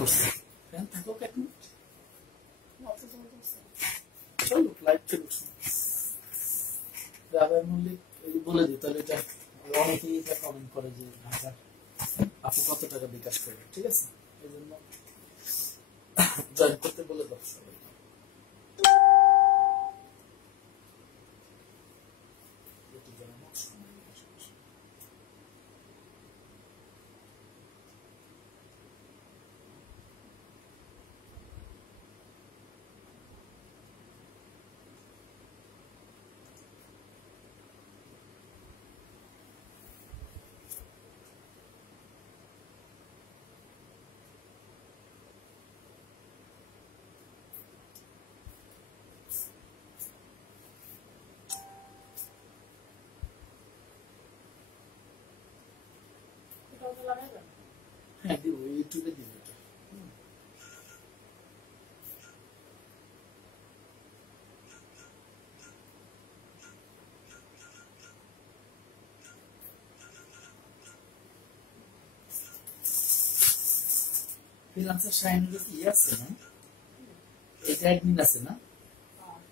করছে ফ্যান থাকো এক মিনিট চলো লাইভ চলুক রাবেয়া মল্লিক বলে দিই তাহলে এটা অনেকেই এটা কমেন্ট করে যে ঢাকা আপু কত টাকা বিকাশ করবে ঠিক আছে এই জন্য জয়েন করতে বলে দাও সবাই হ্যাঁ দিব ইউটিউবে দিব এটা ফ্রিল্যান্সার শাইনের কি আছে না এটা অ্যাডমিন আছে না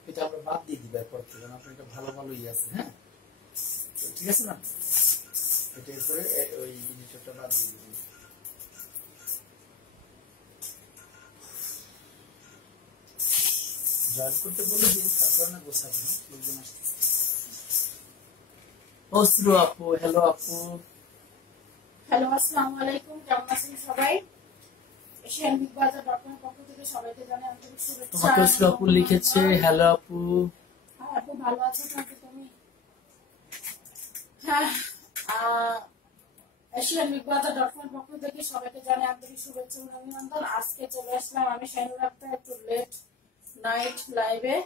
এটা আমরা বাদ দিয়ে দিই ব্যাপার থেকে আপনার এটা ভালো ভালো আছে হ্যাঁ ঠিক আছে না এটা এরপরে ওই জিনিসটা বাদ দিয়ে দিই জয়েন করতে বলে দিন তারপর না গোছাবো লোকজন আসতেছে অশ্রু আপু হ্যালো আপু হ্যালো আসসালামু আলাইকুম কেমন আছেন সবাই এশিয়ান বিগ বাজার.com পক্ষ থেকে সবাইকে জানাই আন্তরিক শুভেচ্ছা তোমাকে অশ্রু আপু লিখেছে হ্যালো আপু হ্যাঁ আপু ভালো আছো নাকি তুমি হ্যাঁ এশিয়ান বিগ বাজার.com পক্ষ থেকে সবাইকে জানাই আন্তরিক শুভেচ্ছা ও অভিনন্দন আজকে চলে আসলাম আমি শাইনুর আক্তার একটু লেট নাইট লাইভে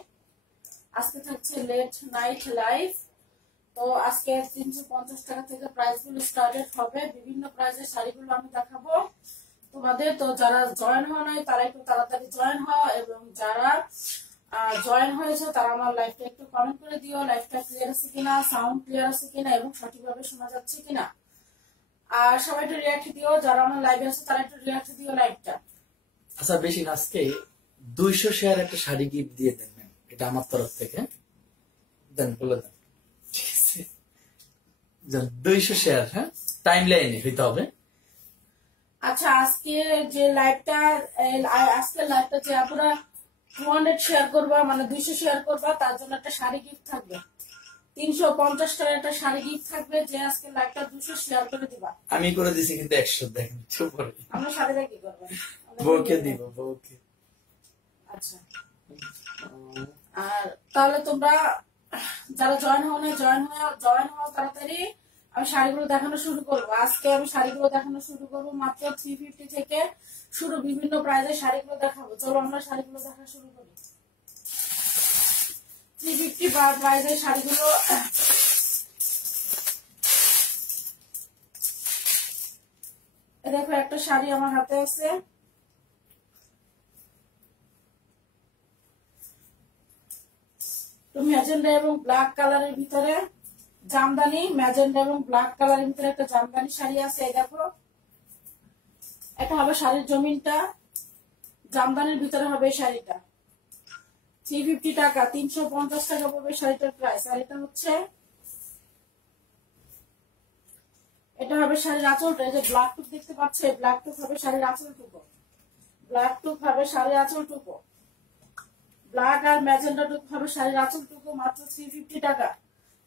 আজকে থাকছে লেট নাইট লাইভ তো আজকে 350 টাকা থেকে প্রাইস গুলো স্টার্টেড হবে বিভিন্ন প্রাইসের শাড়িগুলো আমি দেখাবো তোমাদের তো যারা জয়েন হওয়া নাই তারা একটু তাড়াতাড়ি জয়েন হও এবং যারা জয়েন হয়েছে তারা আমার লাইভটা একটু কমেন্ট করে দিও লাইভটা ক্লিয়ার আছে কিনা সাউন্ড ক্লিয়ার আছে কিনা এবং সঠিকভাবে শোনা যাচ্ছে কিনা আর সবাই একটু রিঅ্যাক্ট দিও যারা আমার লাইভে আছে তারা একটু রিঅ্যাক্ট দিও লাইভটা আচ্ছা বেশি না আজকে 200 শেয়ার একটা শাড়ি গিফট দিয়ে দেন এটা আমার তরফ থেকে দেন বলে দেন ঠিক আছে 200 শেয়ার হ্যাঁ টাইম লাইনে হইতে হবে আচ্ছা আজকে যে লাইভটা যে আপনারা 200 শেয়ার করবা মানে 200 শেয়ার করবা তার জন্য একটা শাড়ি গিফট থাকবে 350 টাকার একটা শাড়ি গিফট থাকবে যে আজকে লাইভটা 200 শেয়ার করে দিবা আমি করে দিছি কিন্তু 100 দেখেন চুপ করে আমরা শাড়িটা কি করব বউকে দিব বউকে আচ্ছা আর তাহলে তোমরা যারা জয়েন হও তাড়াতাড়ি আমি শাড়িগুলো দেখানো শুরু করবো আজকে আমি শাড়িগুলো দেখানো শুরু করবো মাত্র 350 থেকে শুরু বিভিন্ন প্রাইজের শাড়িগুলো দেখাবো চলো আমরা শাড়িগুলো দেখা শুরু করি 350 প্রাইজের শাড়িগুলো দেখো একটা শাড়ি আমার হাতে আছে তো ম্যাজেন্ডা এবং ব্ল্যাক কালারের ভিতরে জামদানি ম্যাজেন্ডা এবং ব্ল্যাক কালারের ভিতরে একটা জামদানি শাড়ি আছে এই দেখো এটা হবে শাড়ির জমিনটা জামদানির ভিতরে হবে এই শাড়িটা 350 টাকা 350 টাকা পড়বে শাড়িটার প্রাইস আর এটা হচ্ছে এটা হবে শাড়ির আঁচলটা এই যে ব্ল্যাক টুক দেখতে পাচ্ছে ব্ল্যাক টুক হবে শাড়ির আঁচলটুকু ব্ল্যাক টুক হবে শাড়ির আঁচলটুকু ব্ল্যাক আর ম্যাজেন্ডা টুক হবে শাড়ির আঁচলটুকু মাত্র 350 টাকা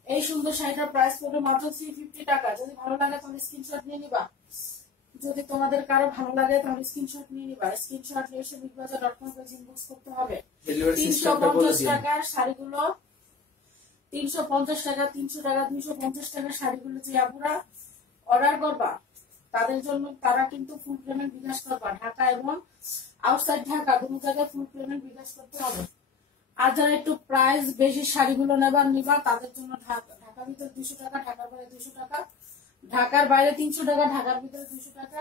এই সুন্দর শাড়িটার প্রাইস পড়বে মাত্র 350 টাকা যদি ভালো লাগে তাহলে স্ক্রিনশট নিয়ে নিবা যদি তোমাদের কারো ভালো লাগে তাহলে স্ক্রিনশট নিয়ে নিবা স্ক্রিনশট নিয়ে এসে bigbazar.com পেজে ইনবক্স করতে হবে 350 টাকার শাড়িগুলো 350 টাকা 300 টাকা 250 টাকার শাড়িগুলো যে আপুরা অর্ডার করবা তাদের জন্য তারা কিন্তু ফুল পেমেন্ট বিকাশ করবা ঢাকা এবং আউটসাইড ঢাকা দুটো জায়গায় ফুল পেমেন্ট বিকাশ করতে হবে আর যারা একটু প্রাইস বেশি শাড়িগুলো নিবা তাদের জন্য ঢাকার ভিতরে 200 টাকা ঢাকার বাইরে 200 টাকা ঢাকার বাইরে 300 টাকা ঢাকার ভিতরে 200 টাকা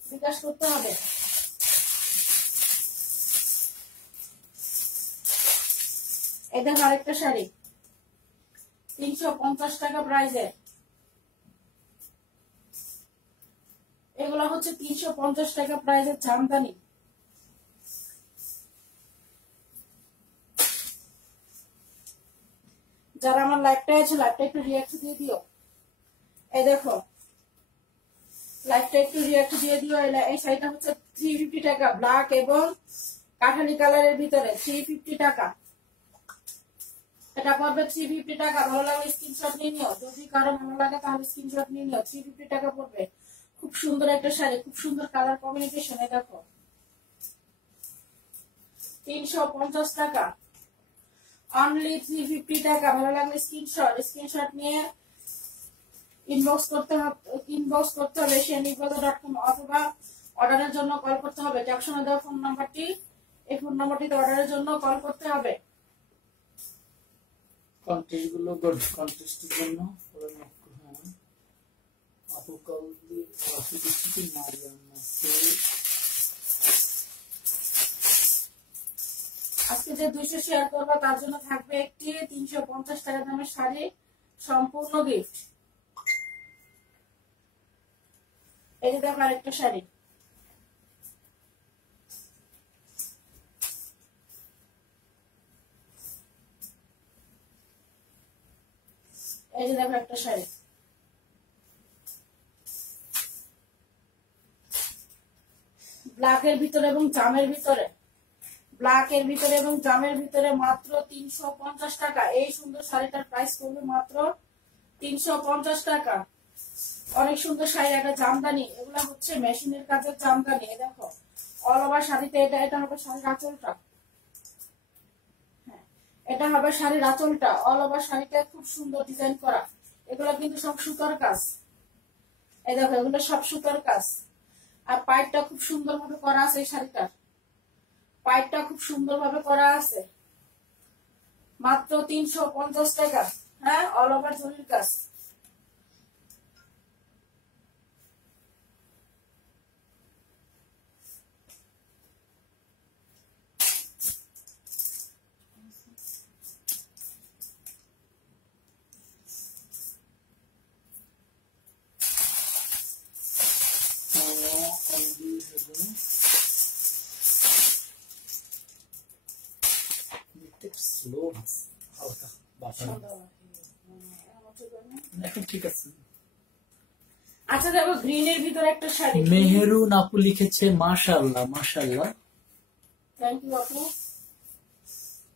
বিকাশ করতে হবে এই দেখো আরেকটা শাড়ি 350 টাকা প্রাইসে এগুলো হচ্ছে 350 টাকা প্রাইসের জামদানি। যারা আমার লাইভটা আছে লাইভটা একটু রিঅ্যাক্ট দিয়ে দিও। এই দেখো লাইভটা একটু রিঅ্যাক্ট দিয়ে দিও। এই শাড়িটা হচ্ছে 350 টাকা, ব্ল্যাক এবং কাঠালি কালারের ভিতরে 350 টাকা। এটা পড়বে 350 টাকা। ভালো লাগলে স্ক্রিনশট নিয়ে নিও, যদি কারো ভালো লাগে তাহলে স্ক্রিনশট নিয়ে নিও। 350 টাকা পড়বে। খুব সুন্দর একটা শাড়ি, খুব সুন্দর কালার কম্বিনেশন। দেখো 350 টাকা, অনলি 350 টাকা। ভালো লাগলে স্ক্রিনশট নিয়ে ইনবক্স করতে হবে shanibrother.com অথবা অর্ডারের জন্য কল করতে হবে। ক্যাপশনে দেওয়া ফোন নাম্বারটি, এই ফোন নাম্বারটিতে অর্ডারের জন্য কল করতে হবে। কন্টেস্ট গুলো গুড, কন্টেস্টের জন্য আপু কল দিয়ে আসি দিচ্ছি মারিয়াম নাসির। আজকে যে 200 শেয়ার করবো তার জন্য থাকবে একটি 350 টাকা দামের শাড়ি, সম্পূর্ণ গিফট। এই যে দেখো আরেকটা শাড়ি, এই যে দেখো একটা শাড়ি, ব্ল্যাকের ভিতরে এবং জামের ভিতরে, মাত্র 350 টাকা। এই সুন্দর শাড়িটার প্রাইস করবে মাত্র 350 টাকা। অনেক সুন্দর শাড়ি, একটা জামদানি। এগুলা হচ্ছে মেশিনের কাজের জামদানি। দেখো অল ওভার শাড়িতে এটা হবে শাড়ির আঁচলটা। হ্যাঁ, এটা হবে শাড়ির আঁচলটা। অল ওভার শাড়িটা খুব সুন্দর ডিজাইন করা। এগুলো কিন্তু সব সুতার কাজ। এই দেখো এগুলো সব সুতার কাজ। আর পাইপটা খুব সুন্দর ভাবে করা আছে। এই শাড়িটার পাইপটা খুব সুন্দর ভাবে করা আছে। মাত্র 350 টাকা। হ্যাঁ, অল ওভার জরির কাজ। আচ্ছা দেখো গ্রিনের ভিতরে একটা শাড়ি, মেহেরুন আপু লিখেছে মাশাআল্লাহ মাশাআল্লাহ। থ্যাংক ইউ আপু।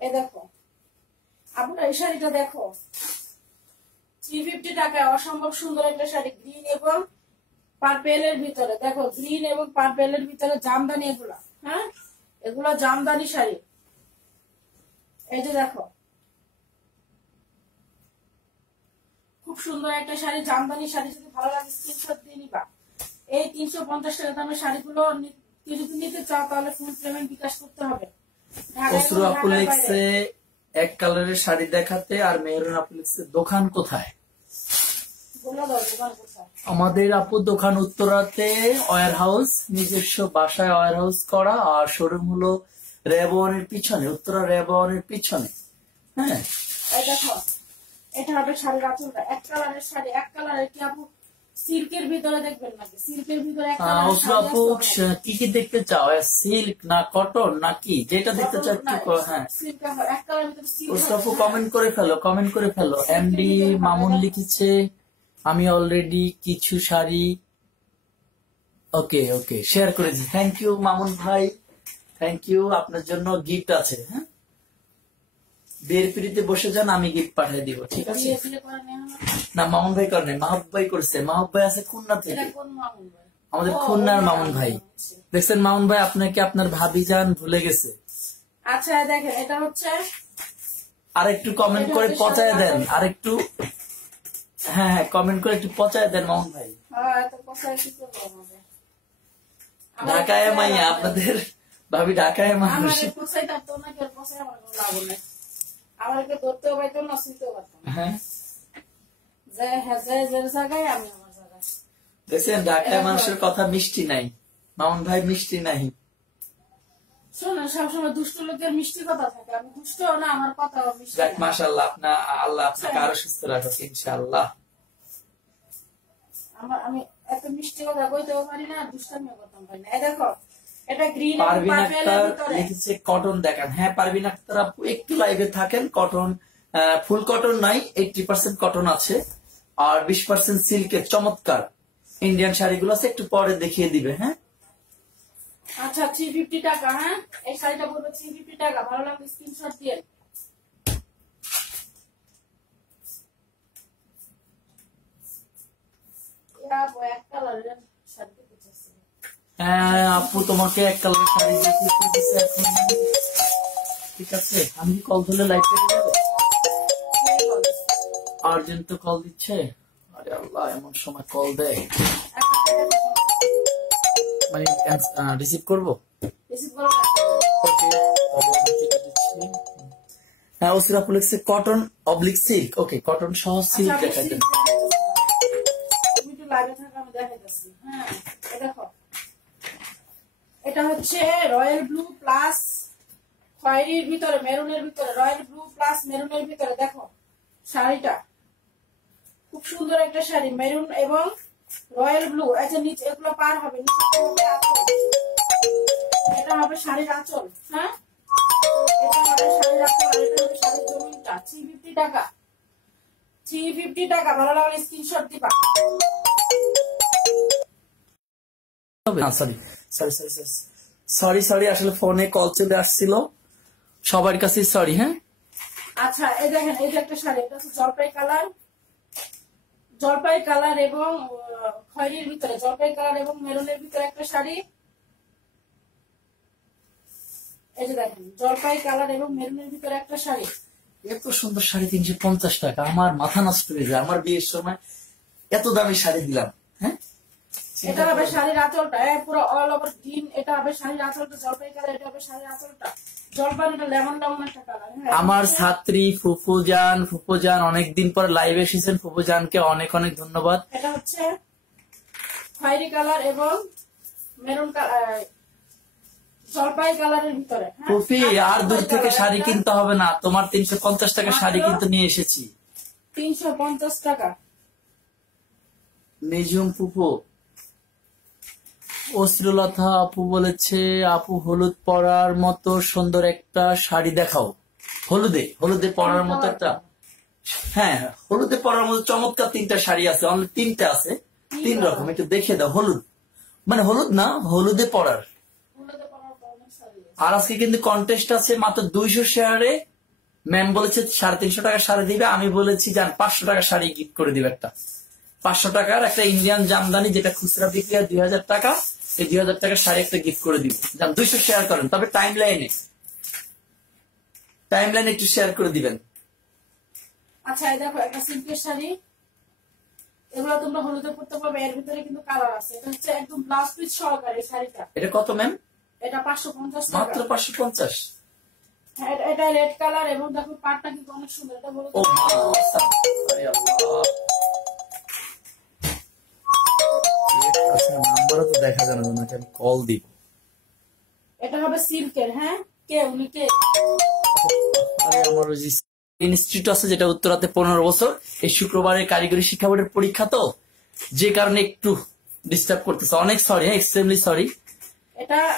এই দেখো আপুরা এই শাড়িটা দেখো 350 টাকা। অসম্ভব সুন্দর একটা শাড়ি, গ্রিন এবং পার্পেলের ভিতরে। দেখো গ্রিন এবং পার্পেলের ভিতরে জামদানি। এগুলা হ্যাঁ, এগুলা জামদানি শাড়ি। এই যে দেখো খুব সুন্দর একটা শাড়ি, জামদানি শাড়ি। যদি ভালো লাগে স্ক্রিনশট দিয়ে নিবা। এই 350 টাকা দামের শাড়িগুলো যদি নিতে চাও তাহলে ফুল পেমেন্ট বিকাশ করতে হবে। খসরু আপু লিখছে এক কালারের শাড়ি দেখাতে, আর মেহরুন আপু লিখছে দোকান কোথায়? বলে দাও দোকান কোথায়। আমাদের আপু দোকান উত্তরাতে, ওয়্যার হাউস, নিজস্ব বাসায় ওয়্যার হাউস করা, আর শোরুম হলো রেবনের পিছনে, উত্তরা রেবনের পিছনে। হ্যাঁ, এই দেখো এটা হবে শাড়ির আঁচলটা। এক কালারের শাড়ি, এক কালারের। কি আপু সিল্কের ভিতরে দেখবেন নাকি? সিল্কের ভিতরে এক কালারের খসরু আপু কি কি দেখতে চাও? সিল্ক না কটন নাকি যেটা দেখতে চাও একটু? হ্যাঁ, সিল্ক এক কালারের ভিতরে সিল্ক। খসরু আপু কমেন্ট করে ফেলো। এমডি মামুন লিখেছে আমি অলরেডি কিছু শাড়ি ওকে শেয়ার করেছি। থ্যাংক ইউ মামুন ভাই, থ্যাংক ইউ। আপনার জন্য গিফট আছে। হ্যাঁ, বিয়ের পিড়িতে বসে যান, আমি গিফট পাঠিয়ে দিব। ঠিক আছে? না মামুন ভাই করে নাই, মাহবুব ভাই করছে। মাহবুব ভাই আছে খুলনা থেকে, আমাদের খুলনার মামুন ভাই। দেখছেন মামুন ভাই আপনাকে আপনার ভাবি যান ভুলে গেছে। আচ্ছা দেখেন এটা হচ্ছে, আরেকটু কমেন্ট করে পচায় দেন, আরেকটু। হ্যাঁ কমেন্ট করে একটু পচায় দেন মামুন ভাই। ঢাকায় মাইয়া আপনাদের ভাবি, ঢাকায় মানুষ। আমাকে ধরতেও পাইতো না, শুনতেও পারতাম। হ্যাঁ, জায়গায় আমি আমার জায়গায়। দেখছেন ঢাকায় মানুষের কথা মিষ্টি নাই, মামুন ভাই মিষ্টি নাই। শোনো সবসময় দুষ্ট লোকের মিষ্টি কথা থাকে, আমি দুষ্ট না, আমার কথা মিষ্টি। মাশাআল্লাহ, আল্লাহ আপনাকে আরো সুস্থ রাখুক ইনশাআল্লাহ। আমি এত মিষ্টি কথা কইতেও পারি না, দুষ্টামিও করতাম পারি না। এই দেখো এটা গ্রিন এবং পারভিন পার্পেলের আক্তার ভিতরে। লিখেছে কটন দেখান। হ্যাঁ পারভিন আক্তার আপু একটু লাইভে থাকেন। কটন ফুল কটন নাই, 80% কটন আছে আর 20% সিল্কের চমৎকার ইন্ডিয়ান শাড়িগুলো আছে, একটু পরে দেখিয়ে দিবে। হ্যাঁ আচ্ছা 350 টাকা। হ্যাঁ এই শাড়িটা পড়বে 350 টাকা। ভালো লাগলে স্ক্রিনশট দিয়ে। এক কালারের শাড়ি দেখতেছি। হ্যাঁ আপু তোমাকে এক কালার শাড়ি দেখিয়ে দিচ্ছে এখন। ঠিক আছে আমি কল ধরলে লাইভ করে যাবো। আর্জেন্ট তো কল দিচ্ছে। আরে আল্লাহ এমন সময় কল দেয়, মানে রিসিভ করবো। রিসিভ করো। ওকে হ্যাঁ ওসিরা লিখছে কটন অবলিক সিল্ক। ওকে কটন সহ সিল্ক দেখা যায়। তুমি একটু লাইভে থাকো, আমি দেখাইতেছি। হ্যাঁ এই দেখো এটা হচ্ছে রয়্যাল ব্লু প্লাস খয়েরির ভিতরে মেরুনের ভিতরে, রয়্যাল ব্লু প্লাস মেরুনের ভিতরে। দেখো শাড়িটা খুব সুন্দর একটা শাড়ি, মেরুন এবং রয়্যাল ব্লু। আচ্ছা নিচে এগুলো পার হবে, নিচে হবে আঁচল। এটা হবে শাড়ির আঁচল। হ্যাঁ এটা হবে শাড়ির আঁচল আর এটা হবে শাড়ির জমিনটা। 350 টাকা, 350 টাকা। ভালো লাগলে স্ক্রিনশট দিবা। সরি আসলে ফোনে কল চলে আসছিল, সবার কাছে সরি। হ্যাঁ আচ্ছা এই দেখেন এই যে একটা শাড়ি, এটা হচ্ছে জলপাই কালার, জলপাই কালার এবং খয়েরির ভিতরে, জলপাই কালার এবং মেরুনের ভিতরে একটা শাড়ি। এই যে দেখেন জলপাই কালার এবং মেরুনের ভিতরে একটা শাড়ি। এত সুন্দর শাড়ি 350 টাকা, আমার মাথা নষ্ট হয়ে যায়। আমার বিয়ের সময় এত দামি শাড়ি দিলাম। হ্যাঁ এটা হবে শাড়ির আঁচলটা, পুরো অল ওভার গ্রিন। এটা হবে শাড়ির আঁচলটা জলপাই কালার, এটা হবে শাড়ির আঁচলটা জলপাই, এটা লেমন লেমন একটা কালার। আমার ছাত্রী ফুফুজান অনেকদিন পর লাইভে এসেছেন, ফুফুজানকে অনেক অনেক ধন্যবাদ। এটা হচ্ছে খয়েরি কালার এবং মেরুন কালার, জলপাই কালারের ভিতরে। ফুফি আর দূর থেকে শাড়ি কিনতে হবে না, তোমার 350 টাকা শাড়ি কিন্তু নিয়ে এসেছি। 350 টাকা। নিজুম ফুফু অশ্রুলতা আপু বলেছে আপু হলুদ পরার মতো সুন্দর একটা শাড়ি দেখাও। হলুদে পরার মতো একটা, হ্যাঁ হলুদে পরার মতো চমৎকার 3টা শাড়ি আছে, অনলি 3টা আছে, 3 রকম। একটু দেখে দাও। হলুদ মানে হলুদ না, হলুদে পরার। আর আজকে কিন্তু কন্টেস্ট আছে মাত্র 200 শেয়ারে। ম্যাম বলেছে 350 টাকা শাড়ি দিবে, আমি বলেছি যান 500 টাকা শাড়ি গিফট করে দিবে। একটা 500 টাকার একটা ইন্ডিয়ান জামদানি যেটা খুচরা বিক্রি হয় 2000 টাকা, এই 2000 টাকার শাড়ি একটা গিফট করে দিব। যান 200 শেয়ার করেন, তবে টাইম লাইনে একটু শেয়ার করে দিবেন। আচ্ছা এই দেখো একটা সিল্কের শাড়ি, এগুলো তোমরা হলুদে পড়তে পারবে। এর ভিতরে কিন্তু কালার আছে। এটা হচ্ছে একদম ব্লাউজ পিস সহকারে শাড়িটা। এটা কত ম্যাম? এটা 550 টাকা মাত্র 550। হ্যাঁ এটা রেড কালার এবং দেখো পাটটা কিন্তু অনেক সুন্দর। এটা বলো ও মা আরে আল্লাহ, আচ্ছা নাম্বারও তো দেখা যাবে না, আমি কল দিব। এটা হবে সিল্কের। হ্যাঁ উনি কে? আরে আমার ওই যে ইনস্টিটিউট আছে যেটা উত্তরাতে 15 বছর, এই শুক্রবারে কারিগরি শিক্ষা বোর্ডের পরীক্ষা, তো যে কারণে একটু ডিস্টার্ব করতেছে। অনেক সরি, এক্সট্রিমলি সরি।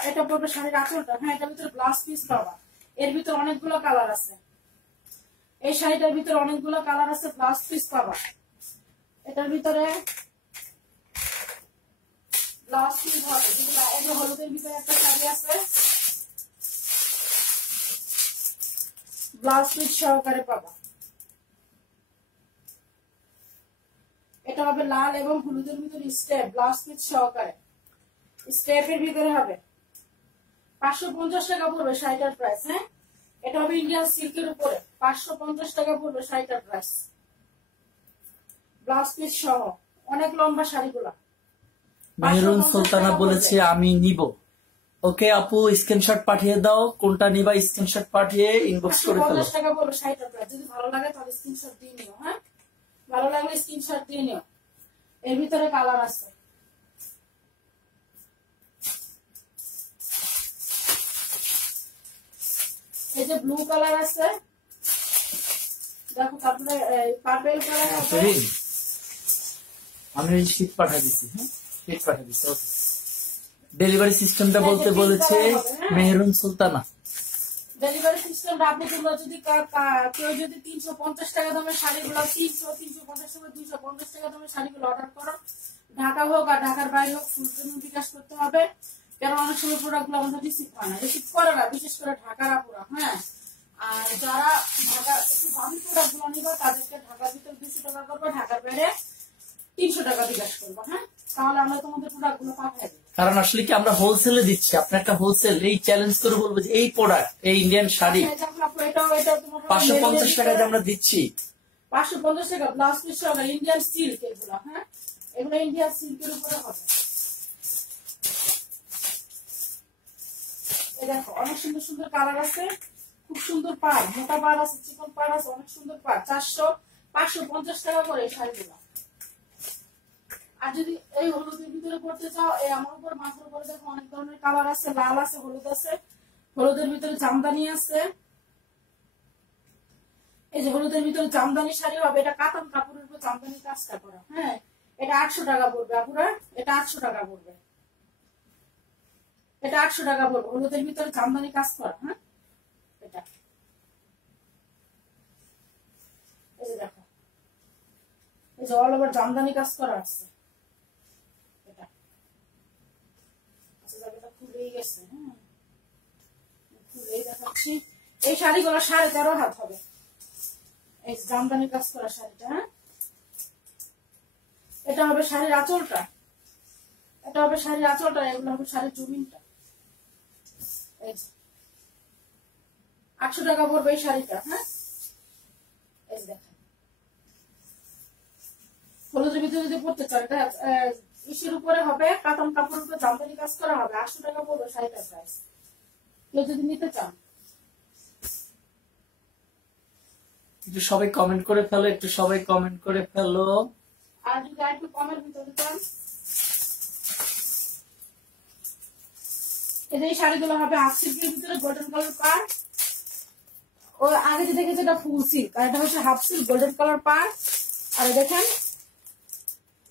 এটা পড়বে শাড়ির আঁচলটা। হ্যাঁ এটার ভিতরে ব্লাউজ পিস পাবা। এর ভিতরে অনেকগুলো কালার আছে। এই শাড়িটার ভিতরে অনেকগুলো কালার আছে, ব্লাউজ পিস পাবা। এটার ভিতরে ব্লাউজ পিস হবে। এই যে হলুদের ভিতরে একটা শাড়ি আছে, ব্লাউজ পিস সহকারে পাবা। এটা হবে লাল এবং হলুদের ভিতরে স্টেপ, ব্লাউজ পিস সহকারে স্টেপের ভিতরে হবে। 550 টাকা পড়বে শাড়িটার প্রাইস। হ্যাঁ এটা হবে ইন্ডিয়ান সিল্কের উপরে, 550 টাকা পড়বে শাড়িটার প্রাইস, ব্লাউজ পিস সহ। অনেক লম্বা শাড়িগুলা। মেহরুন সুলতানা বলেছে আমি নিব। ওকে আপু স্ক্রিনশট পাঠিয়ে দাও, কোনটা নিবা স্ক্রিনশট পাঠিয়ে ইনবক্স করে ফেলো। 50 টাকা পড়বে শাড়িটার প্রাইস। যদি ভালো লাগে তাহলে স্ক্রিনশট দিয়ে নিও। হ্যাঁ ভালো লাগলে স্ক্রিনশট দিয়ে নিও। এর ভিতরে কালার আছে। এই যে ব্লু কালার আছে, দেখো তারপরে পার্পল কালার আছে। আমি শীত পাঠিয়ে দিচ্ছি। হ্যাঁ পিক পাঠিয়ে দিচ্ছে। ওকে, ডেলিভারি সিস্টেমটা বলতে বলেছে মেহেরুন সুলতানা। ডেলিভারি সিস্টেম আপনি তোমরা যদি কেউ যদি 350 টাকা দামের শাড়িগুলো 350 টাকা 250 টাকা দামের শাড়িগুলো অর্ডার করো, ঢাকা হোক আর ঢাকার বাইরে হোক ফুল পেমেন্ট বিকাশ করতে হবে। কারণ অনেক সময় প্রোডাক্টগুলো আমাদের রিসিভ হয় না, রিসিভ করে না, বিশেষ করে ঢাকার আপুরা। হ্যাঁ, আর যারা ঢাকা একটু দামি প্রোডাক্টগুলো নিবা তাদেরকে ঢাকার ভিতরে 200 টাকা করবে, ঢাকার বাইরে 300 টাকা বিকাশ করবো। হ্যাঁ, তাহলে আমরা তোমাদের প্রোডাক্টগুলো পাঠাই দিই। কারণ আসলে কি আমরা হোলসেলে দিচ্ছি, আপনি একটা হোলসেল এই চ্যালেঞ্জ করে বলবো যে এই প্রোডাক্ট, এই ইন্ডিয়ান শাড়ি 550 টাকায় আমরা দিচ্ছি। 550 টাকা ব্লাউজ পিস হবে ইন্ডিয়ান সিল্ক। এগুলো হ্যাঁ, এগুলো ইন্ডিয়ান সিল্কের উপরে হবে। এই দেখো অনেক সুন্দর সুন্দর কালার আছে, খুব সুন্দর পাড়, মোটা পাড় আছে, চিকন পাড় আছে, অনেক সুন্দর পাড়। 550 টাকা করে এই শাড়িগুলো। আর যদি এই হলুদের ভিতরে পড়তে চাও, এই আমার উপর মাথার উপরে দেখো অনেক ধরনের কালার আছে, লাল আছে, হলুদ আছে, হলুদের ভিতরে জামদানি আছে। এই যে হলুদের ভিতরে জামদানি শাড়ি হবে, এটা কাতান কাপড়ের উপর জামদানি কাজটা করা। হ্যাঁ, এটা 800 টাকা পড়বে আপুরা, এটা 800 টাকা পড়বে, এটা 800 টাকা পড়বে, হলুদের ভিতরে জামদানি কাজ করা। হ্যাঁ, এটা এই যে দেখো, এই যে অল ওভার জামদানি কাজ করা আছে। এটা আচ্ছা জায়গাটা খুলেই গেছে। হ্যাঁ, খুলেই দেখাচ্ছি। এই শাড়িগুলো 13.5 হাত হবে, এই জামদানি কাজ করা শাড়িটা। হ্যাঁ, এটা হবে শাড়ির আঁচলটা, এটা হবে শাড়ির আঁচলটা, এগুলো হবে শাড়ির জমিনটা। 800 টাকা পড়বে এই শাড়িটা। হ্যাঁ, এই দেখেন হলুদের ভিতরে যদি পড়তে চান, এটা ইসের উপরে হবে, কাতান কাপড়ের উপরে জামদানি কাজ করা হবে। 800 টাকা পড়বে শাড়িটার প্রাইস, কেউ যদি নিতে চান। একটু সবাই কমেন্ট করে ফেলো, একটু সবাই কমেন্ট করে ফেলো। আর যদি একটু কমের ভিতরে চান, এই শাড়িগুলো হবে হাফ সিল্কের ভিতরে গোল্ডেন কালার পার। ও আগে যে দেখেছে এটা ফুল সিল্ক, আর এটা হচ্ছে হাফ সিল্ক গোল্ডেন কালার পার। আর দেখেন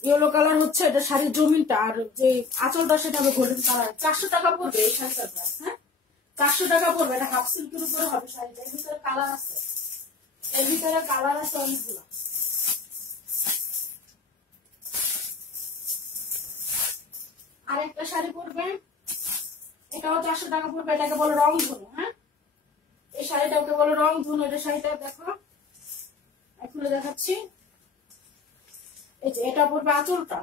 ইয়েলো কালার হচ্ছে এটা শাড়ির জমিনটা, আর যে আঁচলটা সেটা হবে গোল্ডেন কালার। 400 টাকা পড়বে এই শাড়িটার প্রাইস। হ্যাঁ, 400 টাকা পড়বে, এটা হাফ সিল্কের উপরে হবে শাড়িটা। এর ভিতরে কালার আছে, এর ভিতরে কালার আছে অনেকগুলো। আর একটা শাড়ি পড়বে, এটাও 400 টাকা পড়বে, এটাকে বলে রং ধনু। হ্যাঁ, এই শাড়িটাকে বলে রং ধনু। এটা শাড়িটা দেখো খুলে দেখাচ্ছি। এই যে এটা পড়বে আঁচলটা,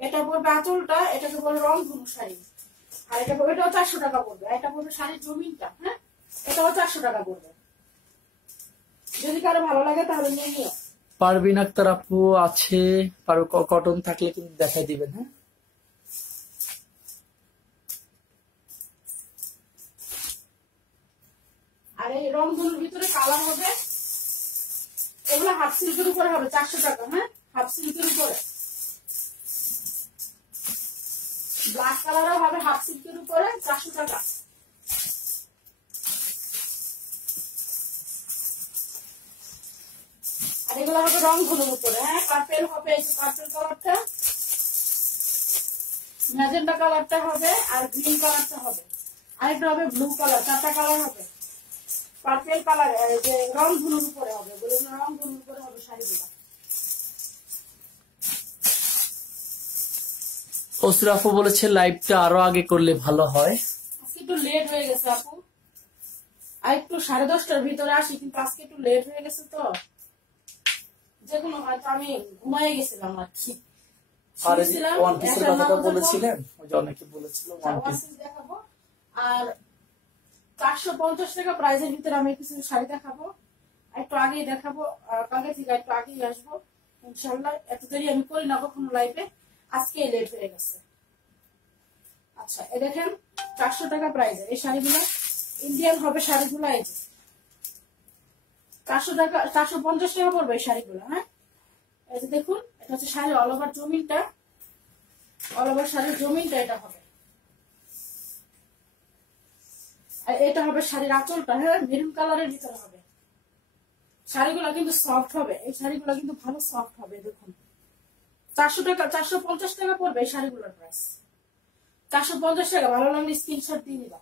এটা পড়বে আঁচলটা, এটাকে বলে রং ধনু শাড়ি। আর এটা পড়বে, এটাও 400 টাকা পড়বে। এটা পড়বে শাড়ির জমিনটা। হ্যাঁ, এটাও 400 টাকা পড়বে। যদি কারো ভালো লাগে তাহলে নিয়ে নিও। পারবিন আক্তার আপু আছে, কটন থাকলে কিন্তু দেখাই দিবেন। হ্যাঁ, আর এই রংধনুর ভিতরে কালার হবে, এগুলো হাফ সিল্কের উপরে হবে 400 টাকা। হ্যাঁ, হাফ সিল্কের উপরে ব্ল্যাক কালারও হবে, হাফ সিল্কের উপরে 400 টাকা। আর এগুলো হবে রংধনুর উপরে। হ্যাঁ, পার্পেল হবে, এই যে পার্পেল কালারটা, ম্যাজেন্টা কালারটা হবে, আর গ্রিন কালারটা হবে, আরেকটা হবে ব্লু কালার। 4টা কালার হবে। পার্পেল কালার যে রংধনুর উপরে হবে, বলুন রংধনুর উপরে হবে শাড়িগুলো। ওসরা আপু বলেছে লাইভটা আরো আগে করলে ভালো হয়। আজকে একটু লেট হয়ে গেছে আপু, আর একটু 10:30টার ভিতরে আসি, কিন্তু আজকে একটু লেট হয়ে গেছে। তো যেগুলো হয়তো আমি ঘুমাই গেছিলাম আর কি। আর ওয়ান পিসের কথাটা বলেছিলেন, ওই যে অনেকে বলেছিল ওয়ান পিস দেখাবো। আর 450 টাকা প্রাইজের ভিতরে আমি কিছু শাড়ি দেখাবো, একটু আগেই দেখাবো, কালকে থেকে একটু আগেই আসবো ইনশাল্লাহ। এত দেরি আমি করি না কখনো লাইভে, আজকে লেট হয়ে গেছে। আচ্ছা, এ দেখেন 400 টাকা প্রাইজের এই শাড়িগুলো ইন্ডিয়ান হবে শাড়িগুলো। এই যে 400 টাকা, 450 টাকা পড়বে এই শাড়িগুলো। হ্যাঁ, এই যে দেখুন, এটা হচ্ছে শাড়ির অল ওভার জমিনটা, অল ওভার শাড়ির জমিনটা এটা হবে। আর এটা হবে শাড়ির আঁচলটা। হ্যাঁ, মেরুন কালারের ভিতরে হবে। শাড়িগুলো কিন্তু সফট হবে, এই শাড়িগুলো কিন্তু ভালো সফট হবে। দেখুন 400 টাকা 450 টাকা পড়বে এই শাড়িগুলোর প্রাইস। 450 টাকা। ভালো লাগলে স্ক্রিনশট দিয়ে দিবা।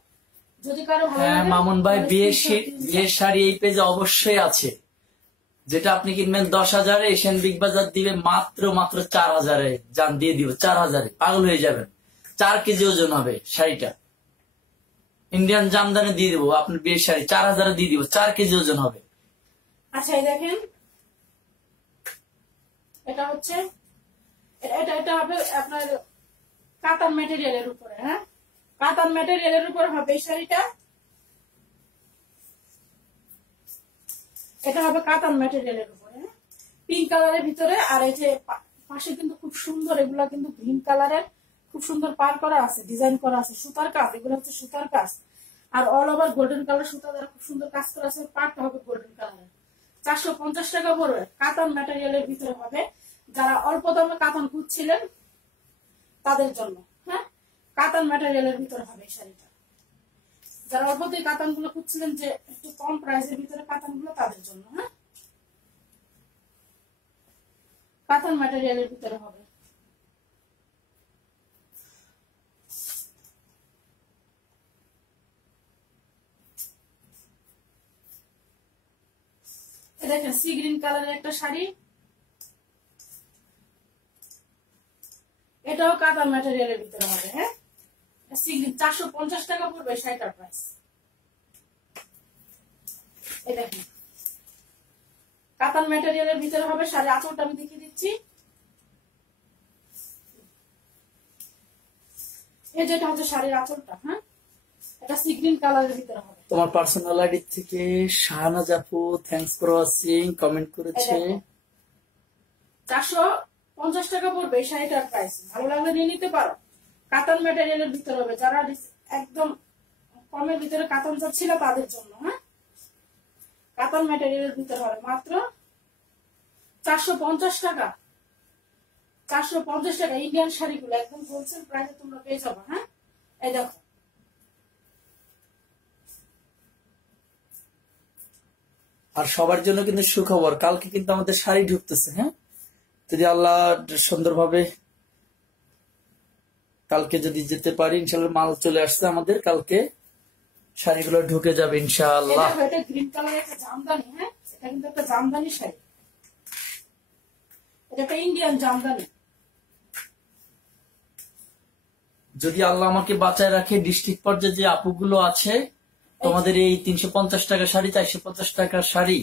যদি কারো ভালো হ্যাঁ লাগে মামুন ভাই, তাহলে বিয়ের screenshot দিয়ে দিবা। বিয়ের শাড়ি এই পেজে অবশ্যই আছে। যেটা আপনি কিনবেন 10,000-এ, এশিয়ান বিগ বাজার দিবে মাত্র 4,000-এ। জান দিয়ে দিব 4,000-এ, পাগল হয়ে যাবেন। 4 কেজি ওজন হবে শাড়িটা। ইন্ডিয়ান জামদানি দিয়ে দিব, আপনি বিয়ের শাড়ি 4,000-এ দিয়ে দিব, 4 কেজি ওজন হবে। আচ্ছা এই দেখেন, এটা হচ্ছে এটা হবে আপনার কাতান ম্যাটেরিয়ালের উপরে। হ্যাঁ, কাতান ম্যাটেরিয়ালের উপরে হবে এই শাড়িটা। এটা হবে কাতান ম্যাটেরিয়ালের উপরে, পিঙ্ক কালারের ভিতরে। আর এই যে পাশে কিন্তু খুব সুন্দর, এগুলা কিন্তু গ্রিন কালারের খুব সুন্দর পার করা আছে, ডিজাইন করা আছে, সুতার কাজ। এগুলো হচ্ছে সুতার কাজ। আর অল ওভার গোল্ডেন কালার সুতা দ্বারা খুব সুন্দর কাজ করা আছে। পাটটা হবে গোল্ডেন কালারের। 450 টাকা পড়বে, কাতান ম্যাটেরিয়ালের ভিতরে হবে। যারা অল্প দামে কাতান খুঁজছিলেন তাদের জন্য। হ্যাঁ, কাতান ম্যাটেরিয়ালের ভিতরে হবে এই শাড়িটা। যারা অল্প দিয়ে কাতান গুলো খুঁজছিলেন যে একটু কম প্রাইসের ভিতরে কাতান গুলো, তাদের জন্য। হ্যাঁ, কাতান ম্যাটেরিয়ালের ভিতরে হবে। দেখেন সি গ্রিন কালারের একটা শাড়ি, এটাও কাতান ম্যাটেরিয়ালের ভিতরে হবে। হ্যাঁ, সি গ্রিন 450 টাকা পড়বে শাড়িটার প্রাইস। এই দেখেন কাতান ম্যাটেরিয়ালের ভিতরে হবে। শাড়ি আঁচলটা আমি দেখিয়ে দিচ্ছি। এই যেটা হচ্ছে শাড়ির আঁচলটা। হ্যাঁ, এটা সি গ্রিন কালারের ভিতরে হবে। তোমার পার্সোনাল আইডি থেকে শাহনাজ আপু থ্যাঙ্কস ফর ওয়াচিং কমেন্ট করেছে। 450 টাকা পড়বে এই শাড়িটার প্রাইস। ভালো লাগলে নিয়ে নিতে পারো। কাতান ম্যাটেরিয়ালের ভিতরে হবে। যারা একদম কমের ভিতরে কাতান চাচ্ছিল তাদের জন্য। হ্যাঁ, কাতান ম্যাটেরিয়ালের ভিতরে হবে মাত্র 450 টাকা। 450 টাকা ইন্ডিয়ান শাড়িগুলো একদম হোলসেল প্রাইসে তোমরা পেয়ে যাবে। হ্যাঁ, এই দেখো আর সবার জন্য কিন্তু সুখবর, কালকে কিন্তু আমাদের শাড়ি ঢুকতেছে। হ্যাঁ, যদি আল্লাহ সুন্দরভাবে কালকে যদি যেতে পারি, ইনশাল্লাহ মাল চলে আসছে আমাদের। কালকে শাড়িগুলো ঢুকে যাবে ইনশাআল্লাহ। এটা গ্রিন কালারের একটা জামদানি। হ্যাঁ, এটা কিন্তু একটা জামদানি শাড়ি। এটা একটা ইন্ডিয়ান জামদানি। যদি আল্লাহ আমাকে বাঁচায় রাখে, ডিস্ট্রিক্ট পর্যায়ে যে আপুগুলো আছে, তোমাদের এই 350 টাকা শাড়ি, 450 টাকার শাড়ি